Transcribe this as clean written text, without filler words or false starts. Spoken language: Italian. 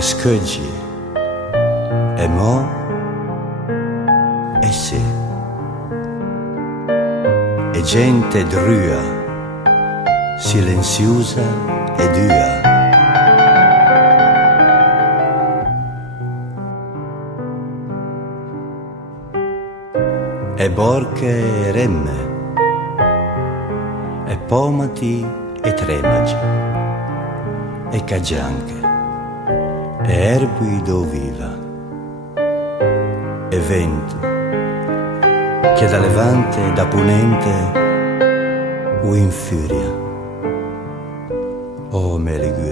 e scoggi, e mo, e sì, e gente drua, silenziosa e dura. E borche e remme, e pomati e tremagi, e cagianche, e erbi do viva, e vento, che da levante e da ponente o infuria. Oh, Meligue.